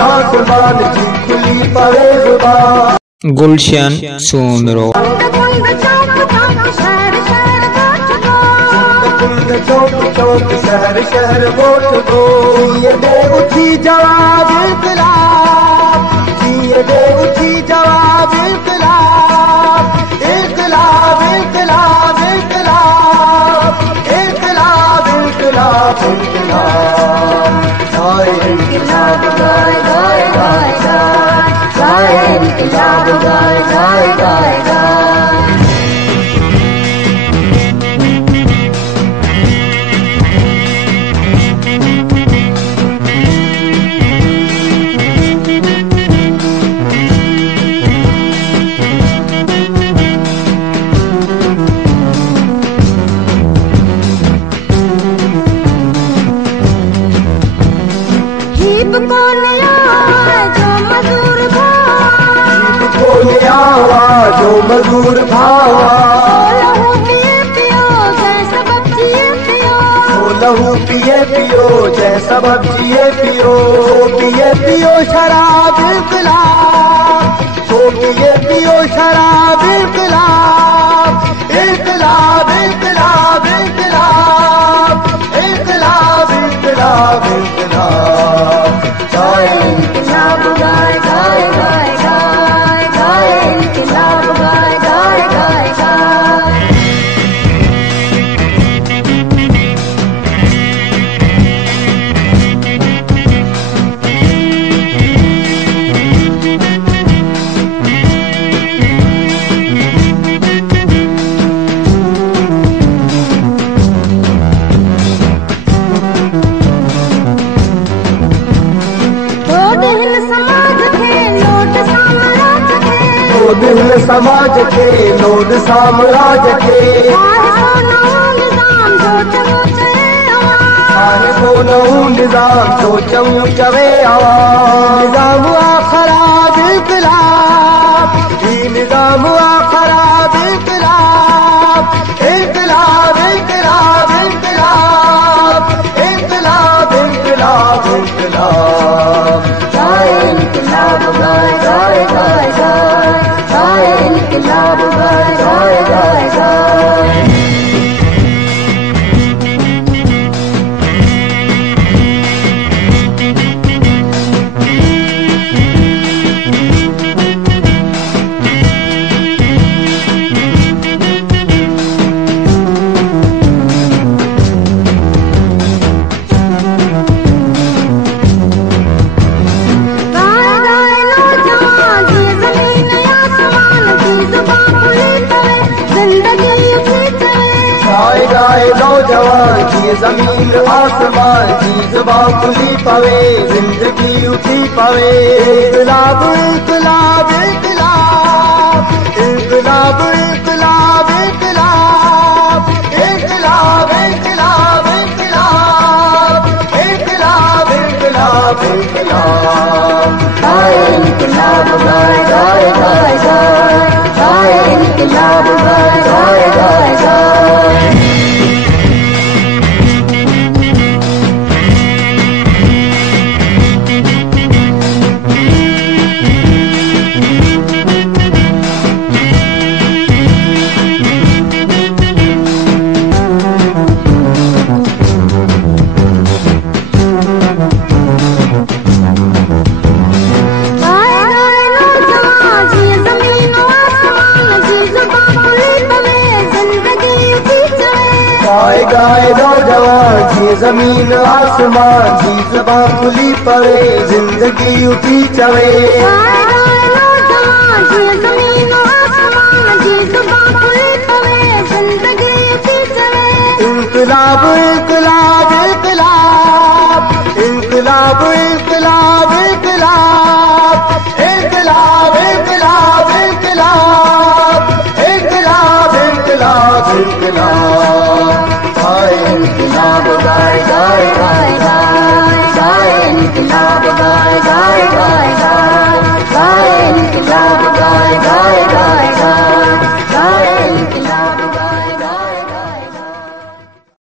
आसमान जी खुली पवे जुबान। गुलशन सोनरो चौक चौक शहर शहर वोट दो। जिए दे उठी जवाब इनकलाब, जिए दे उठी जवाब इनकलाब, इनकलाब इनकलाब इनकलाब इनकलाब इनकलाब इनकलाब। गाए इनकलाब गाए गाए गाए गाए गाए इनकलाब गाए गाए गाए गाए। जो मजदूर भावा लहू पिए पियो जैसा सब जिए पियो। पिए पियो शराब इनकलाब, तो पिए पियो शराब इनकलाब, इनकलाब इनकलाब इनकलाब इनकलाब इनकलाब इनकलाब। गाए इनकलाब गाए गाए गाए गाए गाए इनकलाब गाए गाए गाए गाए। दिल समाज के लोड साम्राज्य के निजाम सोचूं चवे आवाम। निजाम खराब इनकलाब, निजाम खराब इनकलाब, इनकलाब इनकलाब इनकलाब इनकलाब इनकलाब इनकलाब। गाए इनकलाब गाए गाए गाए गाए गाए इनकलाब गाए गाए गाए गाए। नौजवान की जमीन आसमान की जुबान खुली पवे, जिंदगी उठी पवे। इनकलाब इनकलाब इनकलाब इनकलाब इनकलाब इनकलाब इनकलाब इनकलाब इनकलाब इनकलाब इनकलाब इनकलाब। गाए इनकलाब गाए गाए गाए गाए गाए इनकलाब गाए गाए गाए गाए। गाए गाए नौजवान की जमीन आसमान की जुबान खुली पवे, जिंदगी उठी चवे। इनकलाब इनकलाब इनकलाब इनकलाब